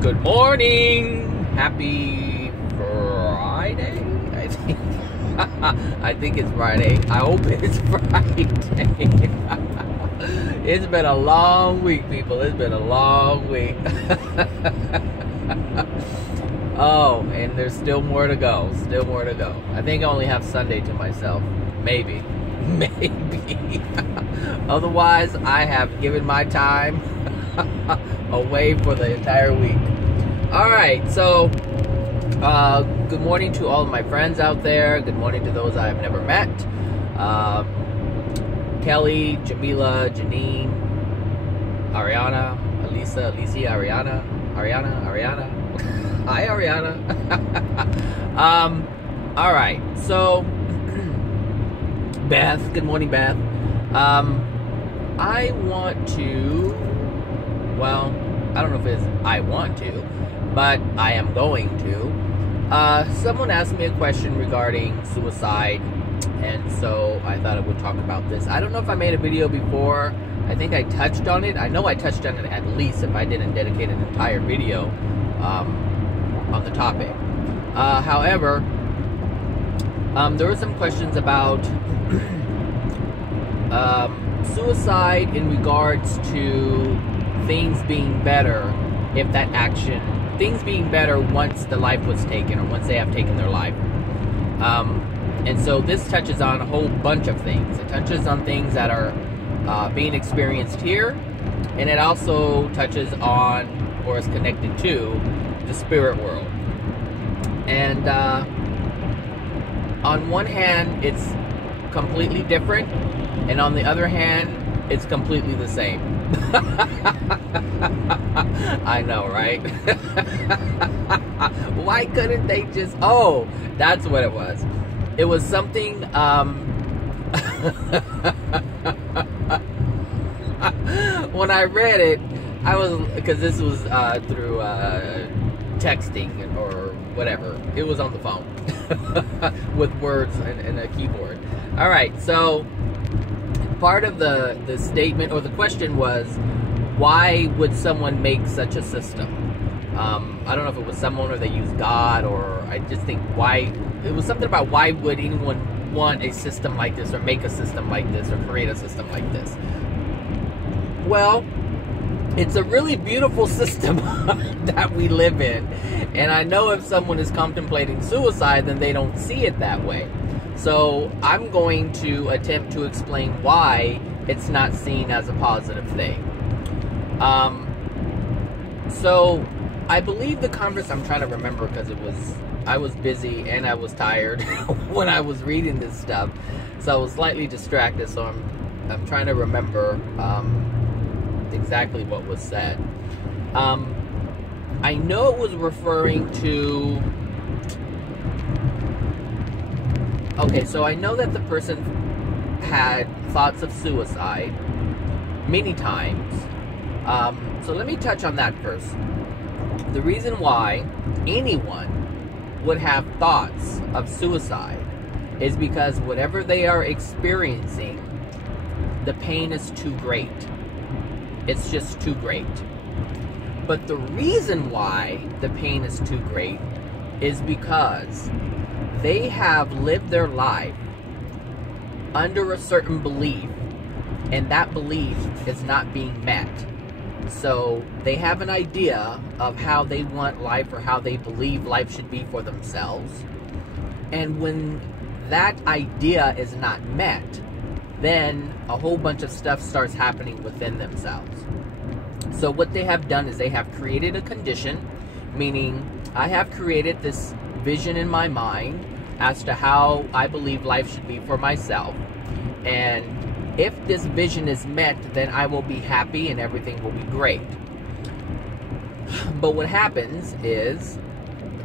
Good morning. Happy Friday, I think. I think it's Friday. I hope it's Friday. It's been a long week, people. It's been a long week. Oh, and there's still more to go. Still more to go. I think I only have Sunday to myself. Maybe. Maybe. Otherwise, I have given my time away for the entire week. Alright, so good morning to all of my friends out there. Good morning to those I've never met. Kelly, Jamila, Janine, Ariana, Alicia, Ariana. Hi, Ariana. Alright, so Beth, good morning, Beth. I want to, well, I don't know if it's I want to, but I am going to. Someone asked me a question regarding suicide, and so I thought I would talk about this. I don't know if I made a video before. I think I touched on it. I know I touched on it at least if I didn't dedicate an entire video on the topic. However, there were some questions about suicide in regards to things being better if that action, things being better once the life was taken or once they have taken their life. And so this touches on a whole bunch of things. It touches on things that are being experienced here, and it also touches on, or is connected to, the spirit world. And on one hand, it's completely different, and on the other hand, it's completely the same. I know, right? Why couldn't they just... Oh, that's what it was. It was something, when I read it, I was... Because this was through texting or whatever. It was on the phone. With words and a keyboard. Alright, so... part of the statement or the question was, why would someone make such a system? I don't know if it was someone or they used God, or I just think why, it was something about why would anyone want a system like this, or make a system like this, or create a system like this. Well, it's a really beautiful system that we live in, and I know if someone is contemplating suicide, then they don't see it that way. So I'm going to attempt to explain why it's not seen as a positive thing. So I believe the conversation, I'm trying to remember because I was busy and I was tired when I was reading this stuff. So I was slightly distracted, so I'm trying to remember exactly what was said. I know it was referring to... Okay, so I know that the person had thoughts of suicide many times. So let me touch on that first. The reason why anyone would have thoughts of suicide is because whatever they are experiencing, the pain is too great. It's just too great. But the reason why the pain is too great is because they have lived their life under a certain belief, and that belief is not being met. So they have an idea of how they want life, or how they believe life should be for themselves. And when that idea is not met, then a whole bunch of stuff starts happening within themselves. So what they have done is they have created a condition, meaning I have created this vision in my mind as to how I believe life should be for myself. And if this vision is met, then I will be happy and everything will be great. But what happens is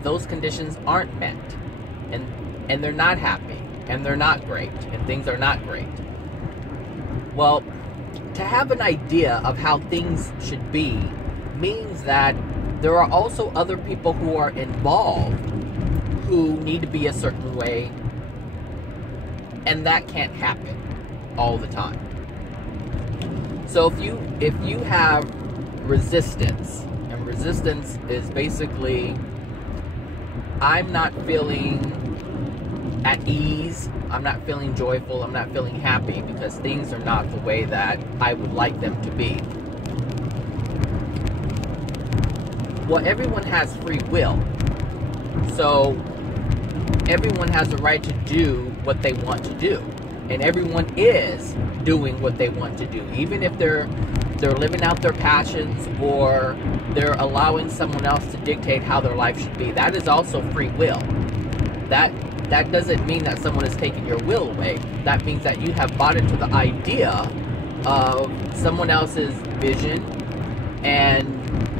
those conditions aren't met, and they're not happy, and they're not great, and things are not great. Well, to have an idea of how things should be means that there are also other people who are involved who need to be a certain way, and that can't happen all the time. So if you have resistance, and Resistance is basically, I'm not feeling at ease, I'm not feeling joyful, I'm not feeling happy because things are not the way that I would like them to be. Well, everyone has free will. So everyone has a right to do what they want to do. And everyone is doing what they want to do. Even if they're living out their passions or they're allowing someone else to dictate how their life should be. That is also free will. That doesn't mean that someone is taking your will away. That means that you have bought into the idea of someone else's vision and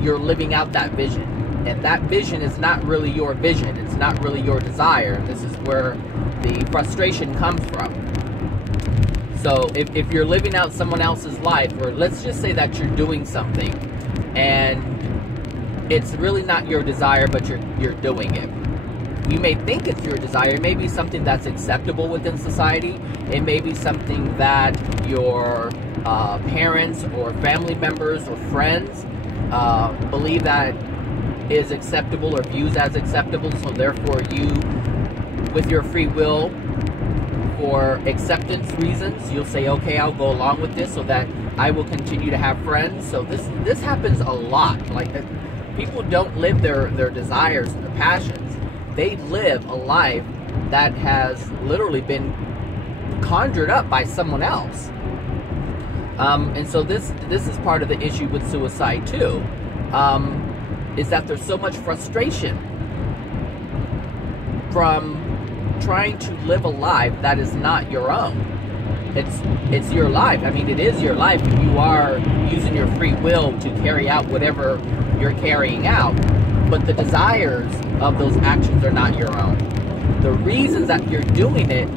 you're living out that vision. And that vision is not really your vision. It's not really your desire. This is where the frustration comes from. So if you're living out someone else's life, or let's just say that you're doing something and it's really not your desire, but you're doing it. You may think it's your desire. It may be something that's acceptable within society. It may be something that your parents or family members or friends believe that is acceptable or views as acceptable. So therefore you, with your free will, for acceptance reasons, you'll say, okay, I'll go along with this so that I will continue to have friends. So this happens a lot. Like, people don't live their desires and their passions. They live a life that has literally been conjured up by someone else. And so this is part of the issue with suicide too, is that there's so much frustration from trying to live a life that is not your own. It's your life. I mean, it is your life. You are using your free will to carry out whatever you're carrying out, but the desires of those actions are not your own. The reasons that you're doing it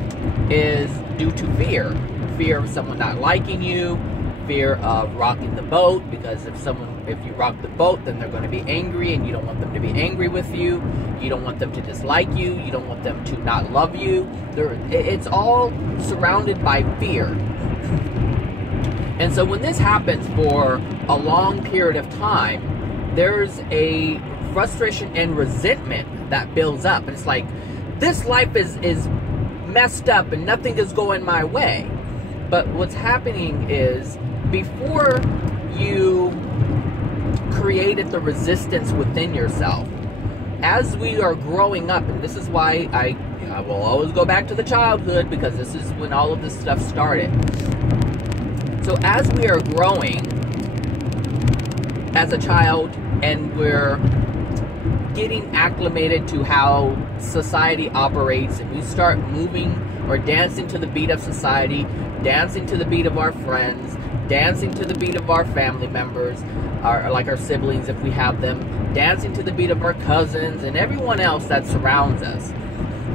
is due to fear. Fear of someone not liking you, fear of rocking the boat, because if you rock the boat, then they're going to be angry, and you don't want them to be angry with you. You don't want them to dislike you. You don't want them to not love you. It's all surrounded by fear. And so when this happens for a long period of time, there's a frustration and resentment that builds up. And it's like, this life is messed up and nothing is going my way. But what's happening is, before you created the resistance within yourself, as we are growing up, and this is why I will always go back to the childhood, because this is when all of this stuff started. So as we are growing as a child and we're getting acclimated to how society operates, and we start moving or dancing to the beat of society, dancing to the beat of our friends, dancing to the beat of our family members, like our siblings if we have them, dancing to the beat of our cousins and everyone else that surrounds us.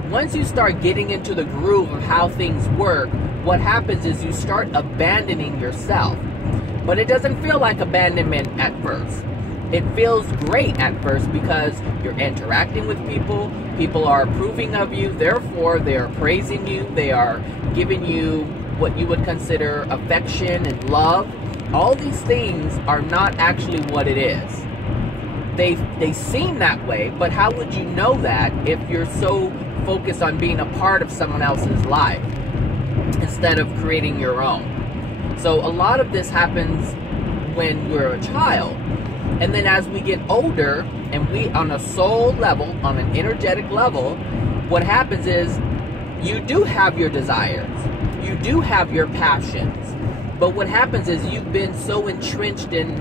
Once you start getting into the groove of how things work, what happens is you start abandoning yourself. But it doesn't feel like abandonment at first. It feels great at first because you're interacting with people, people are approving of you, therefore they are praising you, they are giving you what you would consider affection and love. All these things are not actually what it is. They seem that way, but how would you know that if you're so focused on being a part of someone else's life instead of creating your own? So a lot of this happens when we're a child. And then as we get older, and we, on a soul level, on an energetic level, what happens is you do have your desires. You do have your passions. But what happens is you've been so entrenched in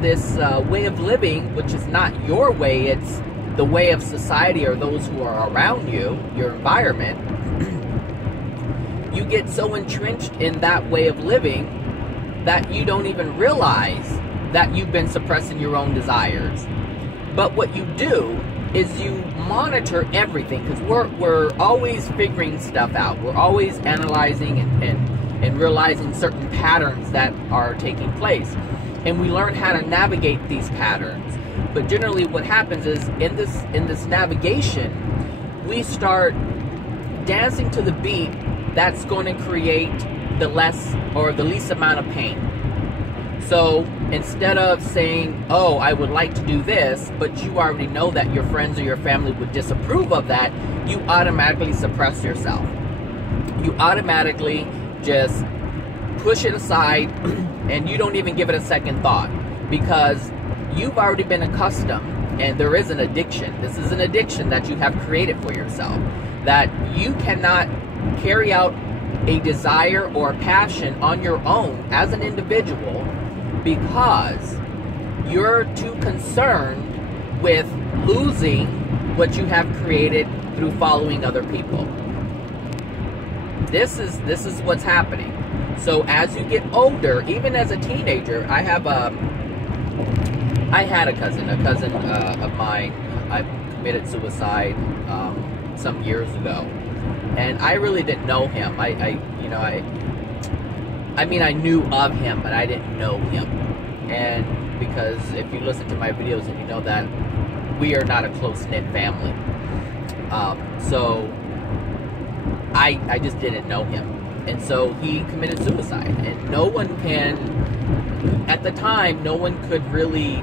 this way of living, which is not your way, it's the way of society or those who are around you, your environment. You get so entrenched in that way of living that you don't even realize that you've been suppressing your own desires. But what you do is you monitor everything, because we're always figuring stuff out. We're always analyzing and realizing certain patterns that are taking place. And we learn how to navigate these patterns. But generally what happens is, in this navigation, we start dancing to the beat that's going to create the least amount of pain. So instead of saying, oh, I would like to do this, but you already know that your friends or your family would disapprove of that, you automatically suppress yourself. You automatically just push it aside and you don't even give it a second thought, because you've already been accustomed, and there is an addiction. This is an addiction that you have created for yourself, that you cannot carry out a desire or a passion on your own as an individual because you're too concerned with losing what you have created through following other people. This is what's happening. So as you get older, even as a teenager, I had a cousin of mine. I committed suicide some years ago, and I really didn't know him. I mean, I knew of him, but I didn't know him. And because if you listen to my videos, and you know that we are not a close-knit family, so I just didn't know him. And so he committed suicide, and no one can, at the time, no one could really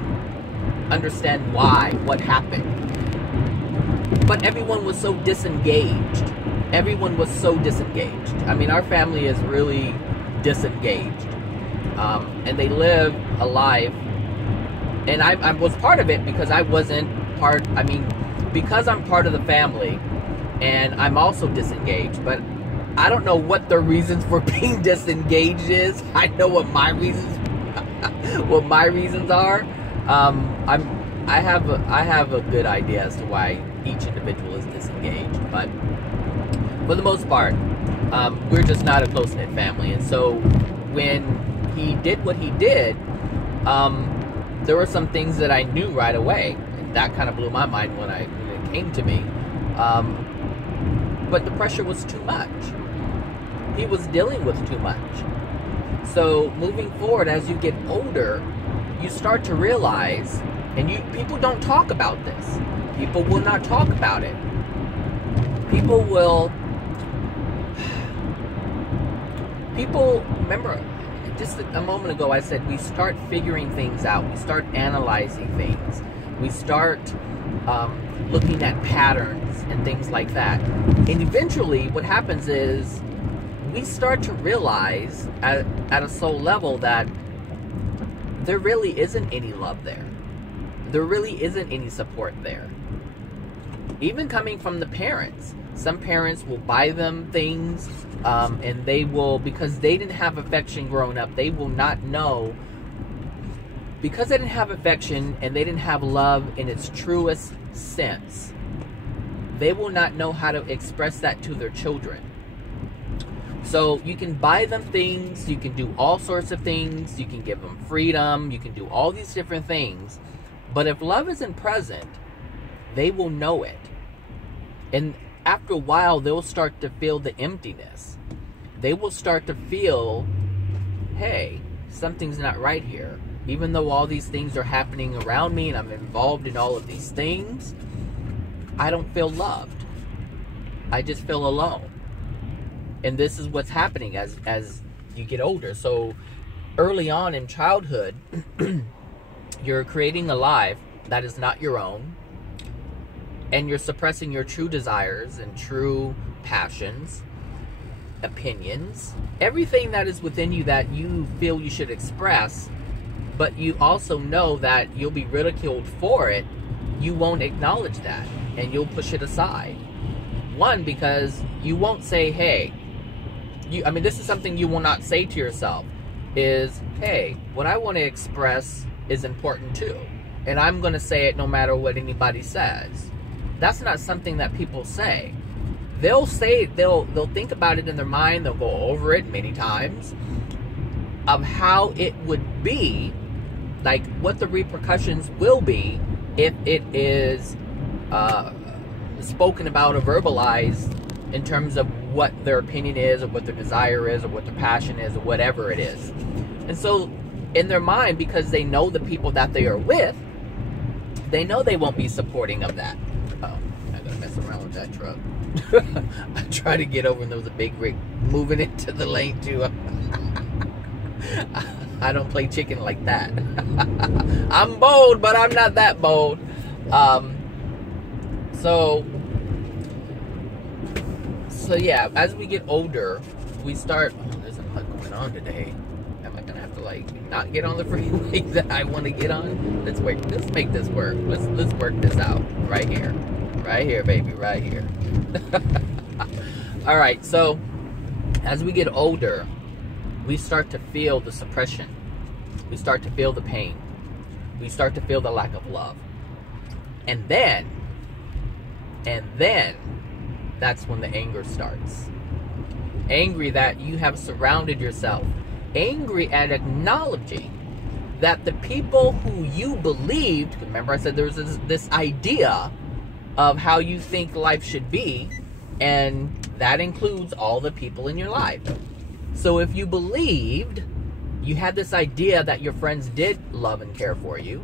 understand what happened. But everyone was so disengaged. Everyone was so disengaged. I mean, our family is really disengaged. And they live a life, and I was part of it because I wasn't part, I mean, because I'm part of the family, and I'm also disengaged, but I don't know what the reasons for being disengaged is. I know what my reasons are. I have a good idea as to why each individual is disengaged, but for the most part, we're just not a close-knit family. And so when he did what he did, there were some things that I knew right away, and that kind of blew my mind when it came to me. But the pressure was too much. He was dealing with too much. So moving forward, as you get older, you start to realize, and people don't talk about this. People will not talk about it. Remember, just a moment ago I said we start figuring things out. We start analyzing things. We start looking at patterns and things like that. And eventually what happens is we start to realize at a soul level that there really isn't any love there. There really isn't any support there. Even coming from the parents. Some parents will buy them things, and they will, because they didn't have affection growing up, they will not know. Because they didn't have affection and they didn't have love in its truest sense, they will not know how to express that to their children. So you can buy them things, you can do all sorts of things, you can give them freedom, you can do all these different things. But if love isn't present, they will know it. And after a while, they'll start to feel the emptiness. They will start to feel, hey, something's not right here. Even though all these things are happening around me and I'm involved in all of these things, I don't feel loved. I just feel alone. And this is what's happening as you get older. So early on in childhood, you're creating a life that is not your own, and you're suppressing your true desires and true passions, opinions, everything that is within you that you feel you should express, but you also know that you'll be ridiculed for it. You won't acknowledge that, and you'll push it aside. One, because you won't say, hey, this is something you will not say to yourself, is, hey, what I want to express is important too, and I'm going to say it no matter what anybody says. That's not something that people say. They'll say, they'll think about it in their mind, they'll go over it many times, of how it would be, like what the repercussions will be if it is spoken about or verbalized in terms of what their opinion is, or what their desire is, or what their passion is, or whatever it is. And so in their mind, because they know the people that they are with, they know they won't be supporting of that. Oh, I gotta mess around with that truck. I tried to get over, and there was a big rig moving into the lane too. I don't play chicken like that. I'm bold, but I'm not that bold. So yeah, as we get older, we start, oh, there's a lot going on today. Am I gonna have to like not get on the freeway that I want to get on? Let's make this work. Let's work this out right here, baby, right here. All right, so as we get older, we start to feel the suppression. We start to feel the pain. We start to feel the lack of love. And then that's when the anger starts. Angry that you have surrounded yourself. Angry at acknowledging that the people who you believed, remember I said there was this idea of how you think life should be, and that includes all the people in your life. So if you believed, you had this idea that your friends did love and care for you,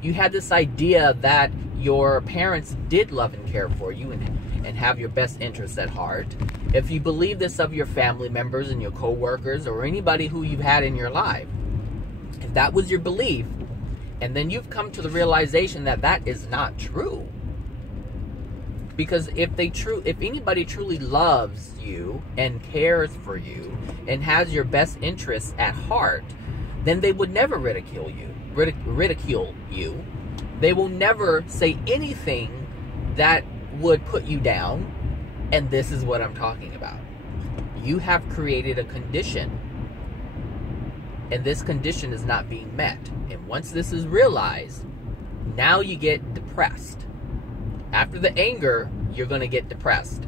you had this idea that your parents did love and care for you and have your best interests at heart. If you believe this of your family members and your co-workers or anybody who you've had in your life, if that was your belief, and then you've come to the realization that that is not true, because if anybody truly loves you and cares for you and has your best interests at heart, then they would never ridicule you. They will never say anything that would put you down. And this is what I'm talking about. You have created a condition, and this condition is not being met. And once this is realized, now you get depressed. After the anger, you're going to get depressed,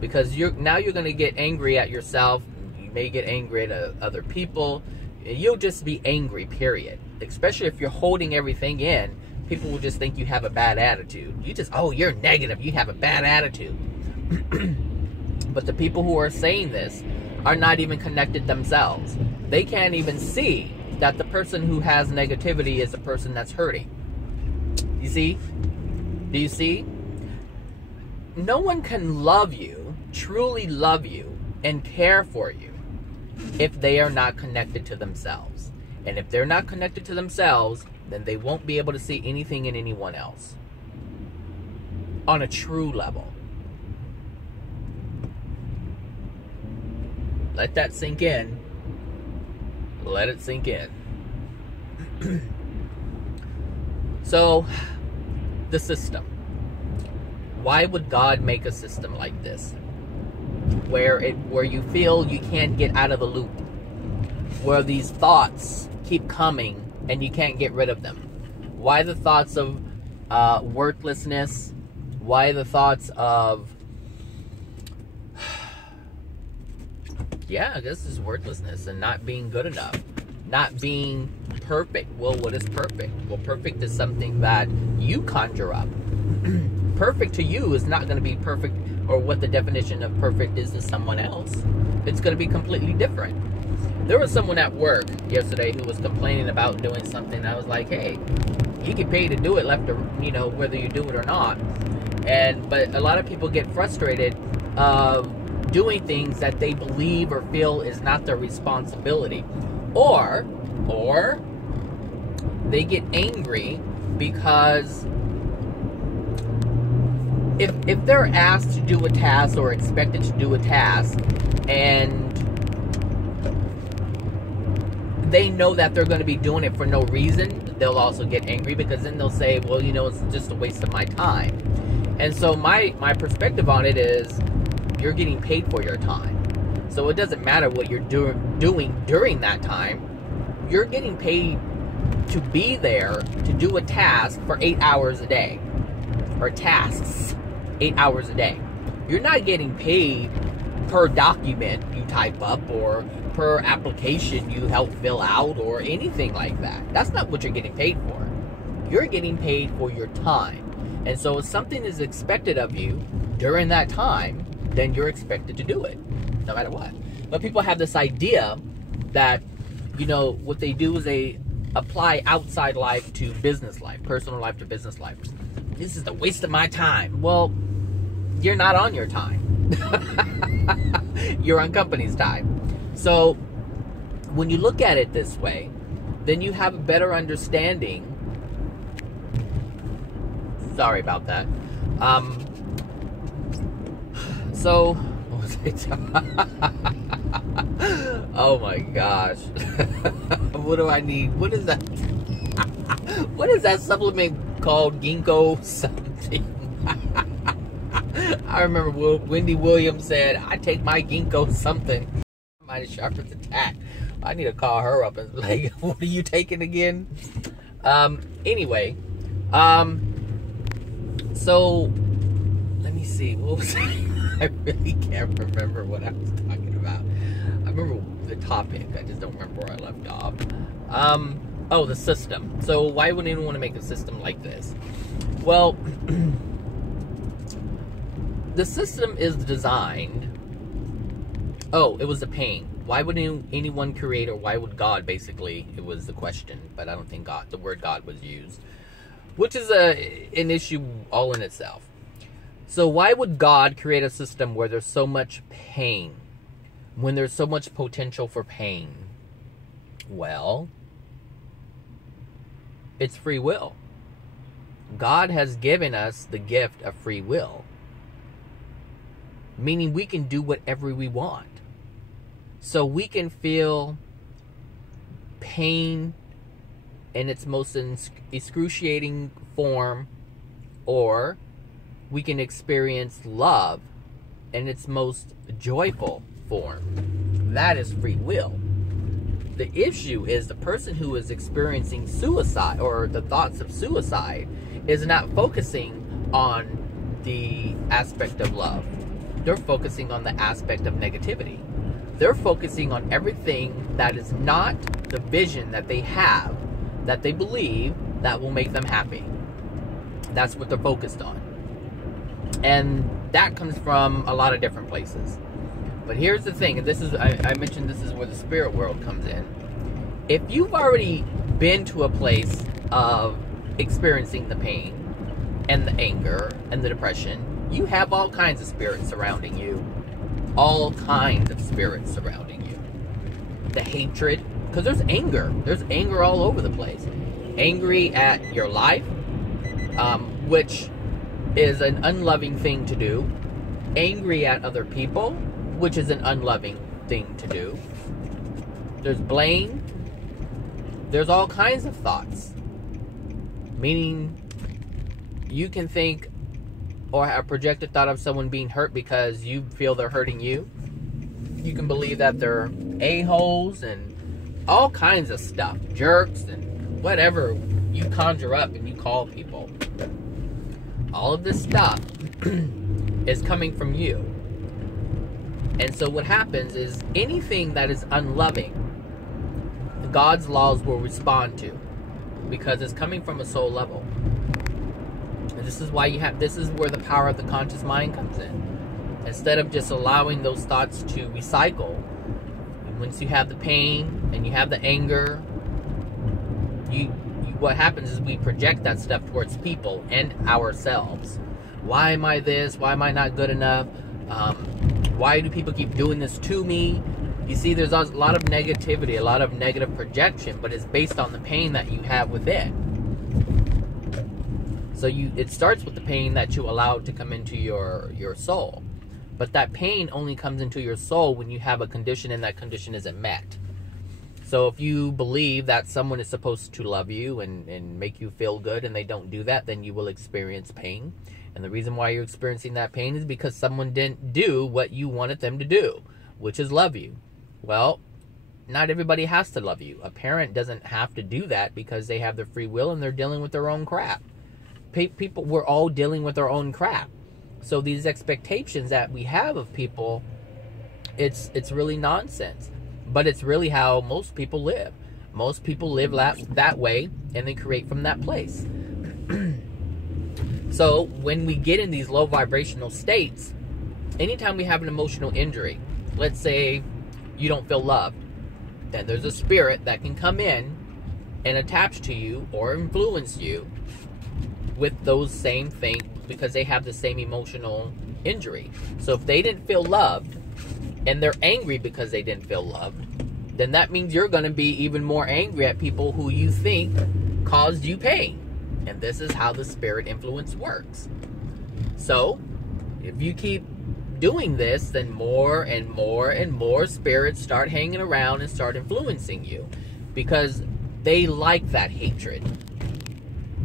because now you're going to get angry at yourself. You may get angry at other people. You'll just be angry, period. Especially if you're holding everything in, people will just think you have a bad attitude. You're negative. You have a bad attitude. But the people who are saying this are not even connected themselves. They can't even see that the person who has negativity is the person that's hurting. You see? Do you see? No one can love you, truly love you, and care for you if they are not connected to themselves. And if they're not connected to themselves, then they won't be able to see anything in anyone else on a true level. Let that sink in. Let it sink in. So, the system. Why would God make a system like this? Where you feel you can't get out of the loop. Where these thoughts keep coming and you can't get rid of them. Why the thoughts of worthlessness? Why the thoughts of, yeah, I guess it's worthlessness and not being good enough. Not being perfect. Well, what is perfect? Well, perfect is something that you conjure up. Perfect to you is not going to be perfect, or what the definition of perfect is to someone else. It's going to be completely different. There was someone at work yesterday who was complaining about doing something. I was like, hey, you get paid to do it, whether you do it or not. But a lot of people get frustrated doing things that they believe or feel is not their responsibility. Or they get angry because if they're asked to do a task or expected to do a task, and they know that they're going to be doing it for no reason, they'll also get angry, because then they'll say, well, it's just a waste of my time. And so my perspective on it is, you're getting paid for your time. So it doesn't matter what you're doing during that time. You're getting paid to be there to do a task for 8 hours a day. Or tasks 8 hours a day. You're not getting paid per document you type up or per application you help fill out or anything like that. That's not what you're getting paid for. You're getting paid for your time. And so if something is expected of you during that time, then you're expected to do it, no matter what. But people have this idea that, what they do is they apply outside life to business life, personal life to business life. This is the waste of my time. Well, you're not on your time. You're on company's time. So when you look at it this way, then you have a better understanding. Sorry about that. So, what was I oh my gosh. What do I need? What is that? What is that supplement called? Ginkgo something. I remember Wendy Williams said, I take my Ginkgo something. Mighty sharp as a tack. I need to call her up and be like, what are you taking again? Anyway. So, let me see. What was I really can't remember what I was talking about. I remember the topic. I just don't remember where I left off. Oh, the system. So why would anyone want to make a system like this? Well, the system is designed... Oh, it was the pain. Why would anyone create, or why would God, basically, it was the question. But I don't think the word God was used. Which is an issue all in itself. So why would God create a system where there's so much pain? When there's so much potential for pain? Well, it's free will. God has given us the gift of free will. Meaning we can do whatever we want. So we can feel pain in its most excruciating form, or we can experience love in its most joyful form. That is free will. The issue is the person who is experiencing suicide, or the thoughts of suicide, is not focusing on the aspect of love. They're focusing on the aspect of negativity. They're focusing on everything that is not the vision that they have, that they believe that will make them happy. That's what they're focused on. And that comes from a lot of different places. But here's the thing, and this is, I mentioned this is where the spirit world comes in. If you've already been to a place of experiencing the pain and the anger and the depression, you have all kinds of spirits surrounding you. All kinds of spirits surrounding you. The hatred, because there's anger. There's anger all over the place. Angry at your life, which is an unloving thing to do. Angry at other people, which is an unloving thing to do. There's blame. There's all kinds of thoughts. Meaning, you can think or have projected thought of someone being hurt because you feel they're hurting you. You can believe that they're a-holes and all kinds of stuff. Jerks and whatever you conjure up and you call people. All of this stuff is coming from you. And so what happens is anything that is unloving, God's laws will respond to, because it's coming from a soul level. And this is why this is where the power of the conscious mind comes in. Instead of just allowing those thoughts to recycle, once you have the pain and you have the anger, what happens is we project that stuff towards people and ourselves. Why am I this? Why am I not good enough? Why do people keep doing this to me? You see, there's a lot of negativity, a lot of negative projection, but it's based on the pain that you have within. So it starts with the pain that you allowed to come into your soul. But that pain only comes into your soul when you have a condition and that condition isn't met. So if you believe that someone is supposed to love you and make you feel good and they don't do that, then you will experience pain. And the reason why you're experiencing that pain is because someone didn't do what you wanted them to do, which is love you. Well, not everybody has to love you. A parent doesn't have to do that because they have their free will and they're dealing with their own crap. People, we're all dealing with our own crap. So these expectations that we have of people, it's really nonsense. But it's really how most people live. Most people live that way and they create from that place. So when we get in these low vibrational states, anytime we have an emotional injury, let's say you don't feel loved, then there's a spirit that can come in and attach to you or influence you with those same things because they have the same emotional injury. So if they didn't feel loved and they're angry because they didn't feel loved, then that means you're going to be even more angry at people who you think caused you pain. And this is how the spirit influence works. So, if you keep doing this, then more and more and more spirits start hanging around and start influencing you. Because they like that hatred.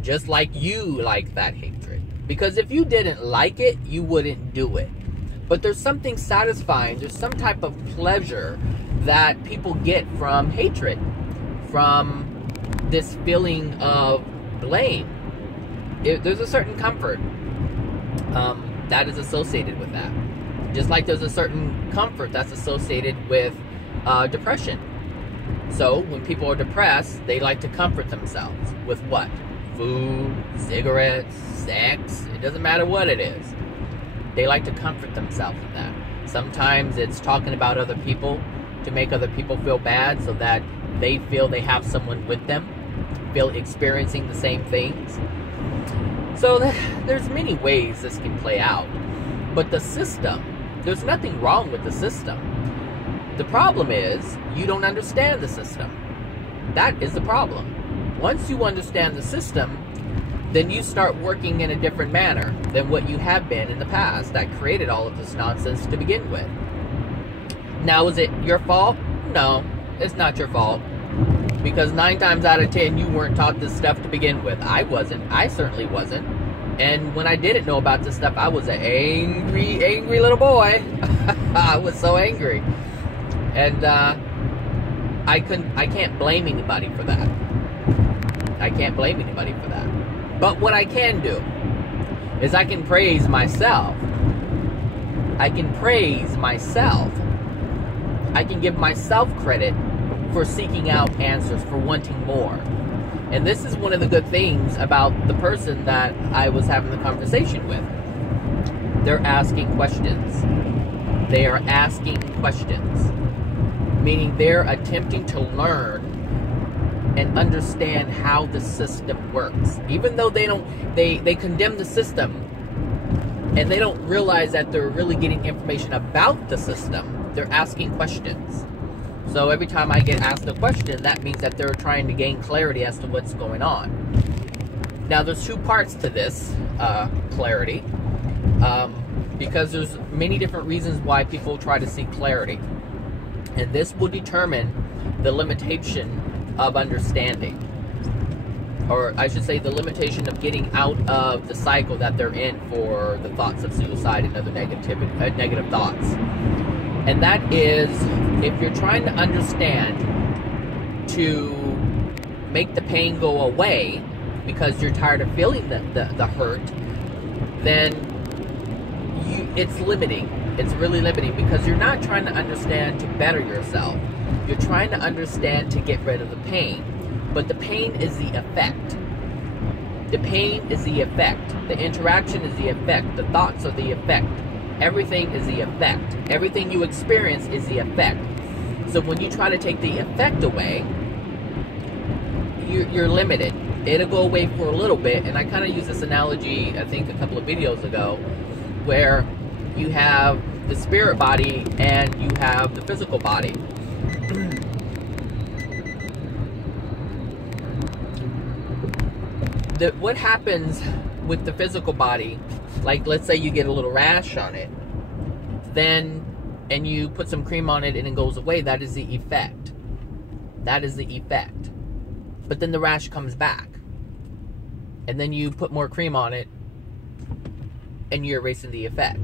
Just like you like that hatred. Because if you didn't like it, you wouldn't do it. But there's something satisfying, there's some type of pleasure that people get from hatred. From this feeling of blame. There's a certain comfort that is associated with that. Just like there's a certain comfort that's associated with depression. So when people are depressed, they like to comfort themselves with what? Food, cigarettes, sex. It doesn't matter what it is. They like to comfort themselves in that. Sometimes it's talking about other people to make other people feel bad so that they feel they have someone with them, feel experiencing the same things. So there's many ways this can play out. But the system, there's nothing wrong with the system. The problem is you don't understand the system. That is the problem. Once you understand the system, then you start working in a different manner than what you have been in the past that created all of this nonsense to begin with. Now, is it your fault? No, it's not your fault. Because 9 times out of 10, you weren't taught this stuff to begin with. I wasn't. I certainly wasn't. And when I didn't know about this stuff, I was an angry, angry little boy. I was so angry. And I can't blame anybody for that. I can't blame anybody for that. But what I can do is I can praise myself. I can praise myself. I can give myself credit for seeking out answers, for wanting more. And this is one of the good things about the person that I was having the conversation with. They're asking questions. They are asking questions. Meaning they're attempting to learn and understand how the system works. Even though they condemn the system and they don't realize that they're really getting information about the system, they're asking questions. So every time I get asked a question, that means that they're trying to gain clarity as to what's going on. Now, there's 2 parts to this clarity, because there's many different reasons why people try to seek clarity. And this will determine the limitation of understanding. Or I should say the limitation of getting out of the cycle that they're in for the thoughts of suicide and other negative thoughts. And that is, if you're trying to understand to make the pain go away because you're tired of feeling the hurt, then it's limiting. It's really limiting because you're not trying to understand to better yourself. You're trying to understand to get rid of the pain. But the pain is the effect. The pain is the effect. The interaction is the effect. The thoughts are the effect. Everything is the effect. Everything you experience is the effect. So when you try to take the effect away, you're limited. It'll go away for a little bit. And I kind of use this analogy, I think, a couple of videos ago, where you have the spirit body and you have the physical body. What happens with the physical body, like let's say you get a little rash on it, and you put some cream on it and it goes away, that is the effect. That is the effect. But then the rash comes back. And then you put more cream on it and you're erasing the effect.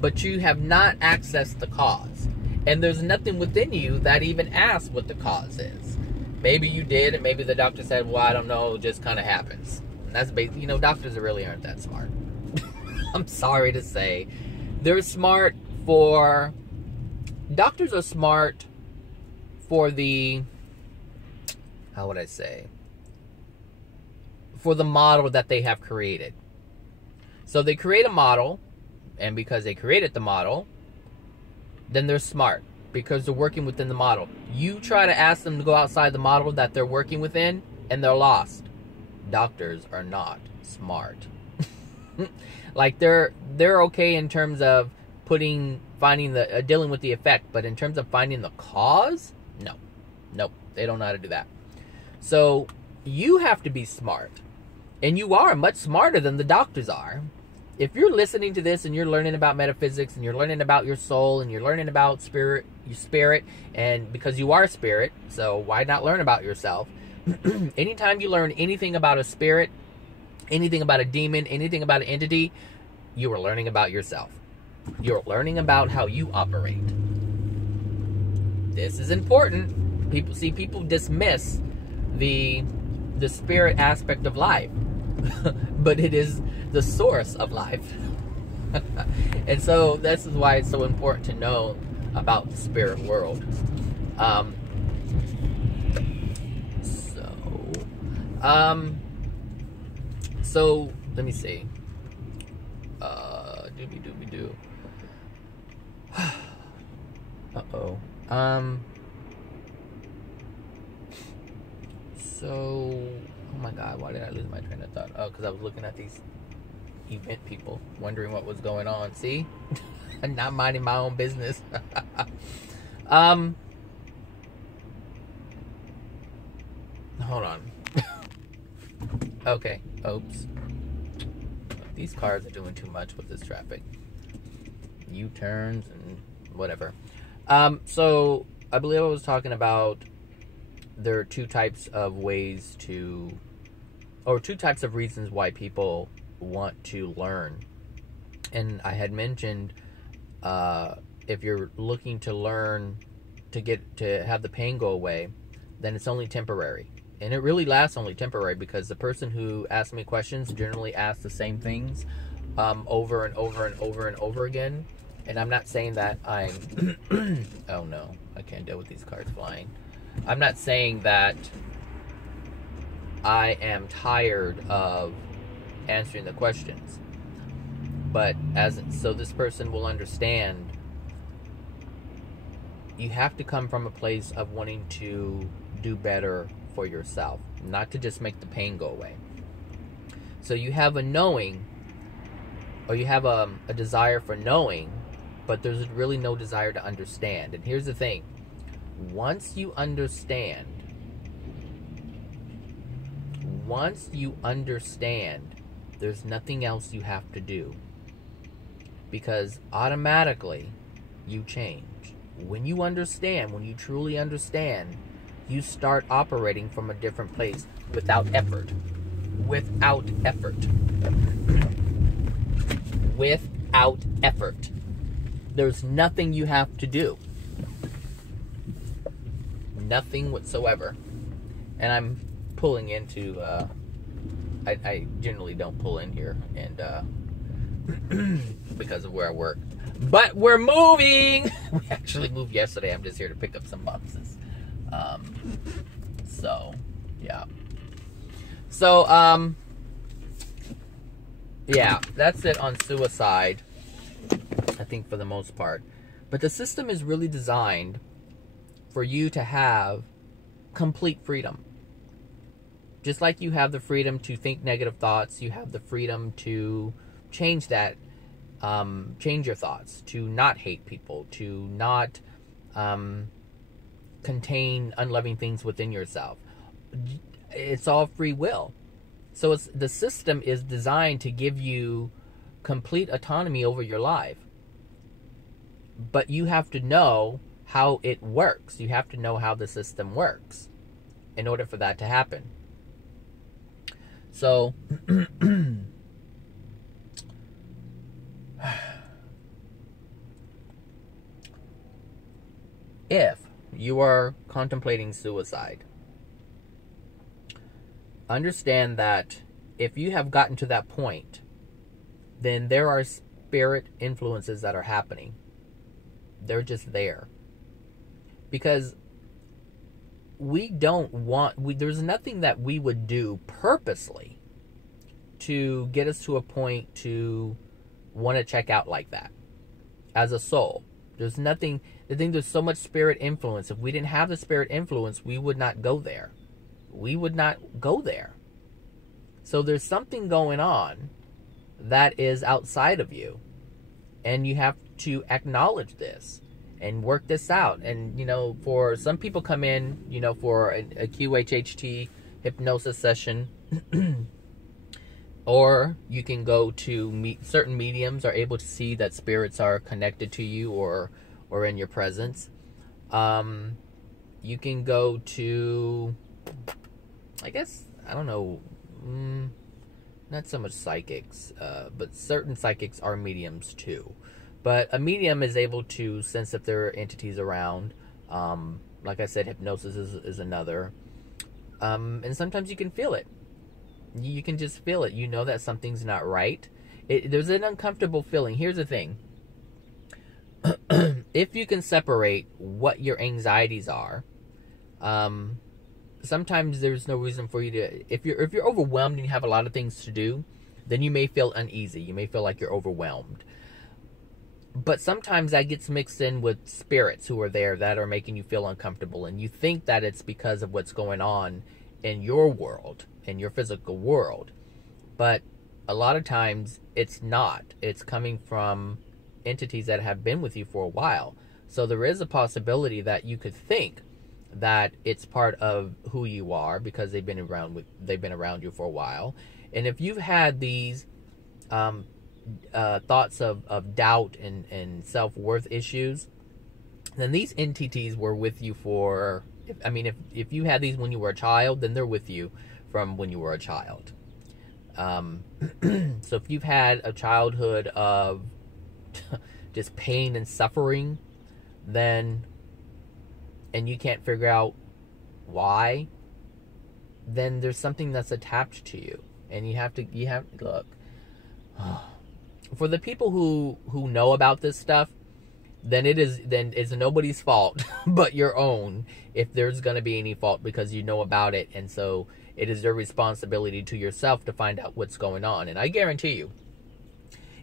But you have not accessed the cause. And there's nothing within you that even asks what the cause is. Maybe you did, and maybe the doctor said, well, I don't know, it just kind of happens. And that's basically, you know, doctors really aren't that smart. I'm sorry to say. They're smart for, doctors are smart for the, how would I say, for the model that they have created. So they create a model, and because they created the model, then they're smart because they're working within the model. You try to ask them to go outside the model that they're working within, and they're lost. Doctors are not smart. Like they're okay in terms of finding dealing with the effect, but in terms of finding the cause, no, Nope, they don't know how to do that. So you have to be smart. And you are much smarter than the doctors are. If you're listening to this and you're learning about metaphysics and you're learning about your soul and you're learning about spirit, your spirit, and because you are spirit, so why not learn about yourself? Anytime you learn anything about a spirit, anything about a demon, anything about an entity, you are learning about yourself. You're learning about how you operate. This is important. People dismiss the spirit aspect of life, but it is the source of life. And so this is why it's so important to know about the spirit world. So let me see. Doobie-doo. Uh-oh. So, oh my God, why did I lose my train of thought? Oh, because I was looking at these event people, wondering what was going on. See? Not minding my own business. Hold on. Okay. Oops. These cars are doing too much with this traffic. U-turns and whatever. So I believe I was talking about there are two types of ways to, or two types of reasons why people want to learn. And I had mentioned if you're looking to learn to have the pain go away, then it's only temporary. And it really lasts only temporary, because the person who asks me questions generally asks the same things over and over and over and over again. And I'm not saying that I'm oh no, I can't deal with these cars flying. I'm not saying that I am tired of answering the questions, but so this person will understand, you have to come from a place of wanting to do better for yourself, not to just make the pain go away. So you have a knowing, or you have a desire for knowing, but there's really no desire to understand. And here's the thing: once you understand, there's nothing else you have to do, because automatically you change. When you understand, when you truly understand, you start operating from a different place without effort. Without effort. Without effort. There's nothing you have to do. Nothing whatsoever. And I'm pulling into, I generally don't pull in here, and because of where I work. But we're moving! We actually moved yesterday. I'm just here to pick up some boxes. So, yeah. So, yeah, that's it on suicide, I think, for the most part. But the system is really designed for you to have complete freedom. Just like you have the freedom to think negative thoughts, you have the freedom to change that, change your thoughts, to not hate people, to not contain unloving things within yourself. It's all free will. So the system is designed to give you complete autonomy over your life. But you have to know how it works. You have to know how the system works in order for that to happen. So, if you are contemplating suicide, understand that if you have gotten to that point, then there are spirit influences that are happening. They're just there. Because we don't want, there's nothing that we would do purposely to get us to a point to want to check out like that as a soul. There's nothing, there's so much spirit influence. If we didn't have the spirit influence, we would not go there. We would not go there. So there's something going on that is outside of you, and you have to acknowledge this. and work this out. And, you know, for some people come in, you know, for a QHHT hypnosis session, or you can go to certain mediums are able to see that spirits are connected to you or in your presence. You can go to, I guess, I don't know, not so much psychics, but certain psychics are mediums too. But a medium is able to sense if there are entities around. Like I said, hypnosis is another. And sometimes you can feel it. You can just feel it. You know that something's not right. There's an uncomfortable feeling. Here's the thing. If you can separate what your anxieties are, sometimes there's no reason for you to, if you're overwhelmed and you have a lot of things to do, then you may feel uneasy. You may feel like you're overwhelmed. But sometimes that gets mixed in with spirits who are there that are making you feel uncomfortable, and you think that it's because of what's going on in your world, in your physical world. But a lot of times it's not. It's coming from entities that have been with you for a while. So there is a possibility that you could think that it's part of who you are because they've been around you for a while. And if you've had these thoughts of doubt and self-worth issues, then these entities were with you for, if you had these when you were a child, then they're with you from when you were a child. So if you've had a childhood of just pain and suffering, and you can't figure out why, then there's something that's attached to you, and you have to look. For the people who know about this stuff, then it's nobody's fault but your own if there's going to be any fault, because you know about it, and so it is your responsibility to yourself to find out what's going on. And I guarantee you,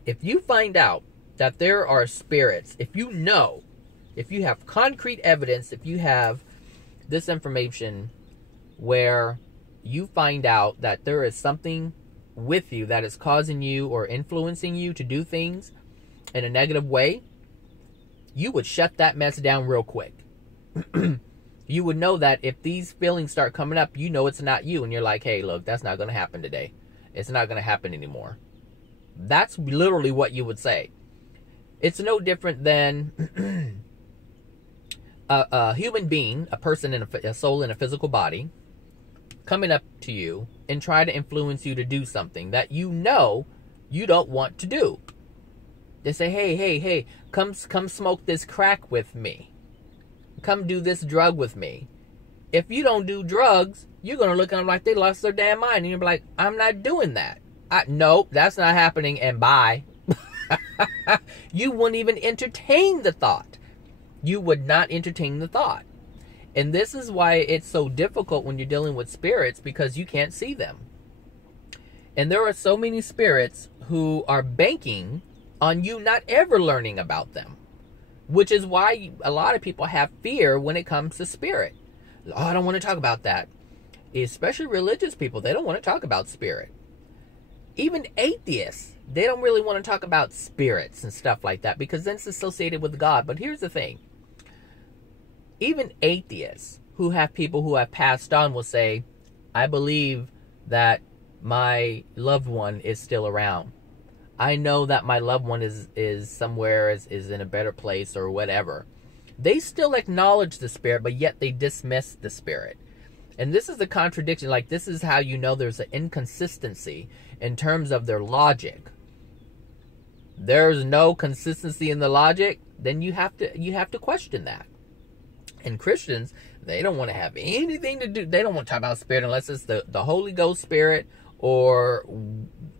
if you find out that there are spirits, if you have concrete evidence, if you have this information where you find out that there is something with you that is causing you or influencing you to do things in a negative way, you would shut that mess down real quick. You would know that if these feelings start coming up, you know it's not you, and you're like, hey, look, that's not going to happen today. It's not going to happen anymore. That's literally what you would say. It's no different than a human being, a person, a soul in a physical body, coming up to you and try to influence you to do something that you know you don't want to do. They say, hey, come smoke this crack with me. Come do this drug with me. If you don't do drugs, you're going to look at them like they lost their damn mind. And you're like, I'm not doing that. Nope, that's not happening, and bye. You wouldn't even entertain the thought. You would not entertain the thought. And this is why it's so difficult when you're dealing with spirits, because you can't see them. And there are so many spirits who are banking on you not ever learning about them, which is why a lot of people have fear when it comes to spirit. Oh, I don't want to talk about that. Especially religious people, they don't want to talk about spirit. Even atheists, they don't really want to talk about spirits and stuff like that, because then it's associated with God. But here's the thing. Even atheists who have people who have passed on will say, I believe that my loved one is still around. I know that my loved one is somewhere, is in a better place or whatever. They still acknowledge the spirit, but yet they dismiss the spirit. And this is the contradiction. Like, this is how you know there's an inconsistency in terms of their logic. There's no consistency in the logic, then you have to question that. And Christians, they don't want to have anything to do. They don't want to talk about spirit unless it's the Holy Ghost spirit or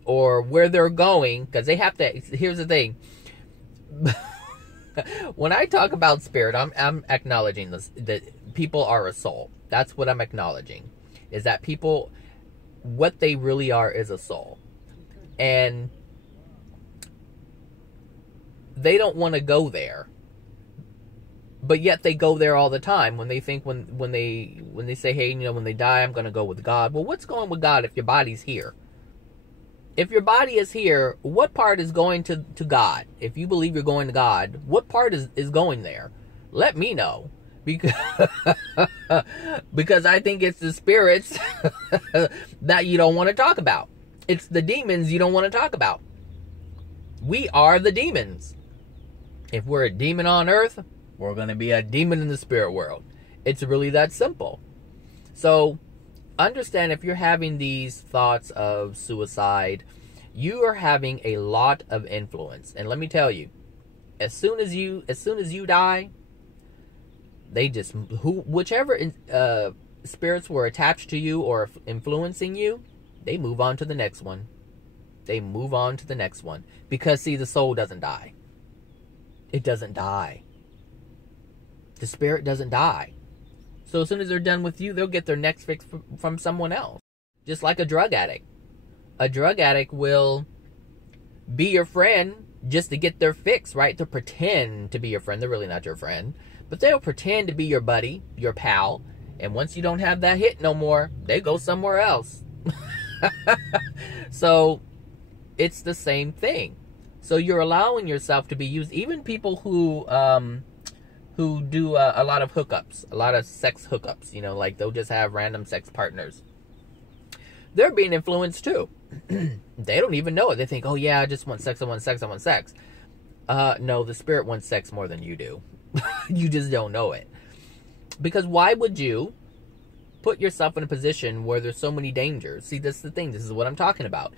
where they're going, because they have to. Here's the thing. When I talk about spirit, I'm acknowledging this, that people are a soul. That's what I'm acknowledging. Is that people, what they really are is a soul. And they don't want to go there. But yet they go there all the time when they think, when they say, hey, when they die, I'm going to go with God. Well, what's going with God if your body's here? If your body is here, what part is going to God? If you believe you're going to God, what part is going there? let me know. Because, because I think it's the spirits that you don't want to talk about. It's the demons you don't want to talk about. We are the demons. If we're a demon on earth, we're going to be a demon in the spirit world. It's really that simple. So understand, if you're having these thoughts of suicide, you are having a lot of influence. And let me tell you, as soon as you die, they just, whichever spirits were attached to you or influencing you, they move on to the next one. They move on to the next one. Because, see, the soul doesn't die. It doesn't die. The spirit doesn't die. So as soon as they're done with you, they'll get their next fix from someone else. Just like a drug addict. A drug addict will be your friend just to get their fix, right? To pretend to be your friend. They're really not your friend. But they'll pretend to be your buddy, your pal. And once you don't have that hit no more, they go somewhere else. So it's the same thing. So you're allowing yourself to be used. Even people who do a lot of hookups, a lot of sex hookups, you know, like they'll just have random sex partners. They're being influenced too. They don't even know it. They think, oh yeah, I just want sex, I want sex, I want sex. No, the spirit wants sex more than you do. You just don't know it. Because why would you put yourself in a position where there's so many dangers? See, this is the thing. This is what I'm talking about.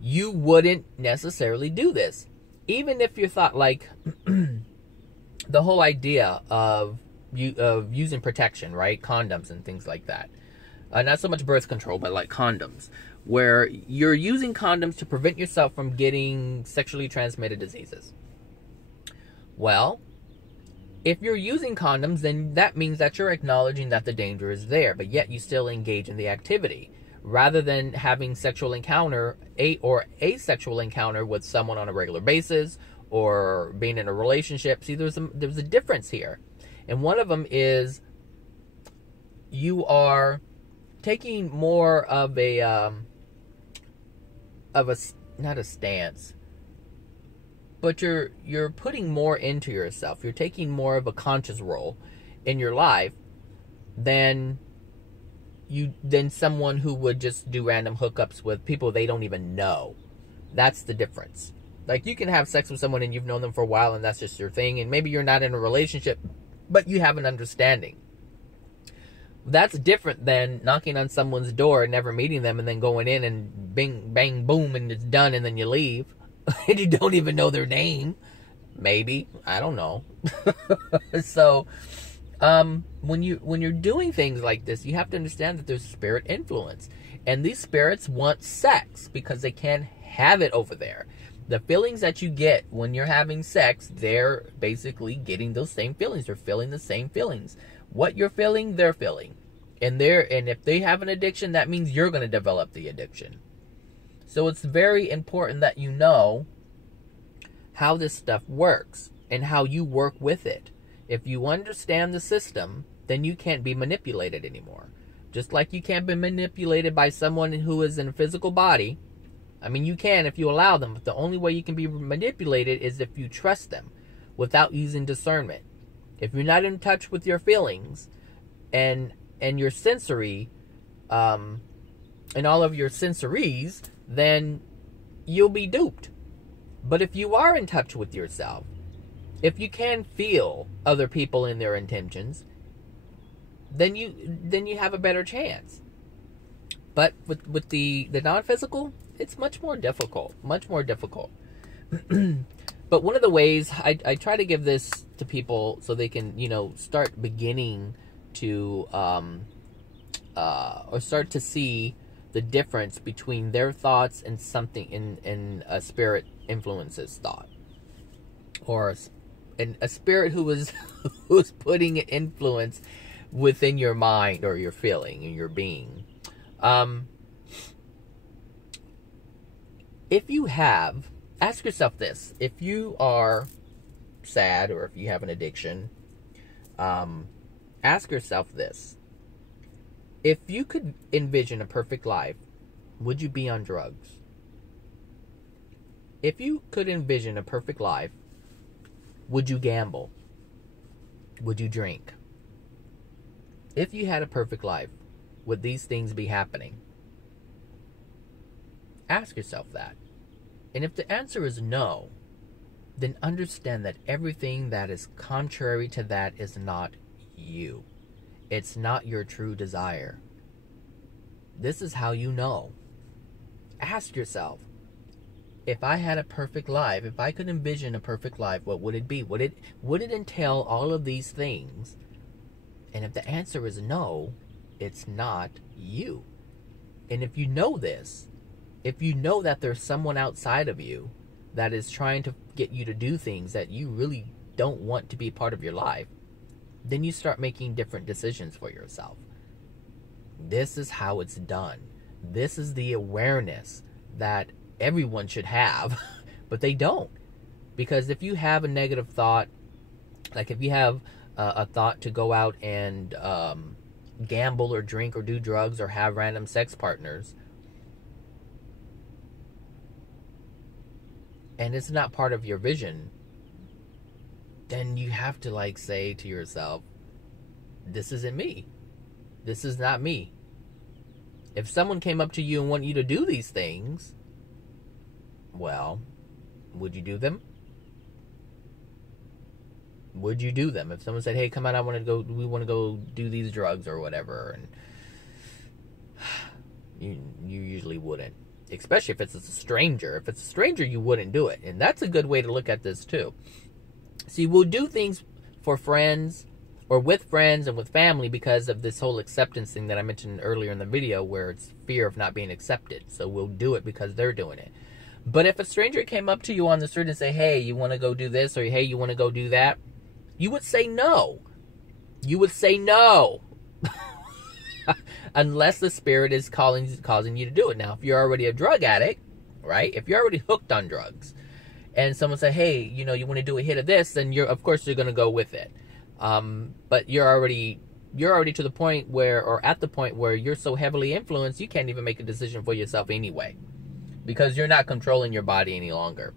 You wouldn't necessarily do this. Even if you thought, like, the whole idea of using protection, right? Condoms and things like that. Not so much birth control, but like condoms. Where you're using condoms to prevent yourself from getting sexually transmitted diseases. Well, if you're using condoms, then that means that you're acknowledging that the danger is there, but yet you still engage in the activity. Rather than having sexual encounter, or asexual encounter with someone on a regular basis, or being in a relationship. See, there's a difference here. And one of them is you are taking more of a not a stance, but you're putting more into yourself. You're taking more of a conscious role in your life than someone who would just do random hookups with people they don't even know. That's the difference. Like, you can have sex with someone and you've known them for a while and that's just your thing, and maybe you're not in a relationship, but you have an understanding. That's different than knocking on someone's door and never meeting them and then going in and bing, bang, boom, and it's done, and then you leave. And you don't even know their name. Maybe. I don't know. So, when you're doing things like this, you have to understand that there's spirit influence. And these spirits want sex because they can't have it over there. The feelings that you get when you're having sex, they're basically getting those same feelings. They're feeling the same feelings. What you're feeling, they're feeling. And if they have an addiction, that means you're going to develop the addiction. So it's very important that you know how this stuff works and how you work with it. If you understand the system, then you can't be manipulated anymore. Just like you can't be manipulated by someone who is in a physical body. I mean, you can if you allow them, but the only way you can be manipulated is if you trust them without using discernment. If you're not in touch with your feelings and your sensory, and all of your sensories, then you'll be duped. But if you are in touch with yourself, if you can feel other people and their intentions, then you have a better chance. But with the non-physical, it's much more difficult. Much more difficult. But one of the ways I try to give this to people so they can, start beginning to or start to see the difference between their thoughts and something in a spirit influences thought, or a spirit who's putting an influence within your mind or your feeling and your being. If you have, ask yourself this: if you are sad or if you have an addiction, ask yourself this: if you could envision a perfect life, would you be on drugs? If you could envision a perfect life, would you gamble? Would you drink? If you had a perfect life, would these things be happening? Ask yourself that. And if the answer is no, then understand that everything that is contrary to that is not you. It's not your true desire. This is how you know. Ask yourself, if I had a perfect life, if I could envision a perfect life, what would it be? Would it entail all of these things? And if the answer is no, it's not you. And if you know this, if you know that there's someone outside of you that is trying to get you to do things that you really don't want to be part of your life, then you start making different decisions for yourself. This is how it's done. This is the awareness that everyone should have, but they don't. Because if you have a negative thought, like if you have a thought to go out and gamble or drink or do drugs or have random sex partners, and it's not part of your vision, then you have to like say to yourself, this isn't me. This is not me. If someone came up to you and wanted you to do these things, well, would you do them? Would you do them? If someone said, hey, come on, we want to go do these drugs or whatever, and you usually wouldn't. Especially if it's a stranger. If it's a stranger, you wouldn't do it. And that's a good way to look at this too. See, we'll do things for friends or with friends and with family because of this whole acceptance thing that I mentioned earlier in the video, where it's fear of not being accepted. So we'll do it because they're doing it. But if a stranger came up to you on the street and say, hey, you want to go do this, or hey, you want to go do that, you would say no. You would say no. Unless the spirit is causing you to do it. Now, if you're already a drug addict, right? If you're already hooked on drugs, and someone say, hey, you want to do a hit of this, then of course you're going to go with it. But you're already to the point where, or at the point where you're so heavily influenced, you can't even make a decision for yourself anyway, because you're not controlling your body any longer.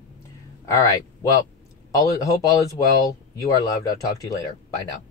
All right. Well, hope all is well. You are loved. I'll talk to you later. Bye now.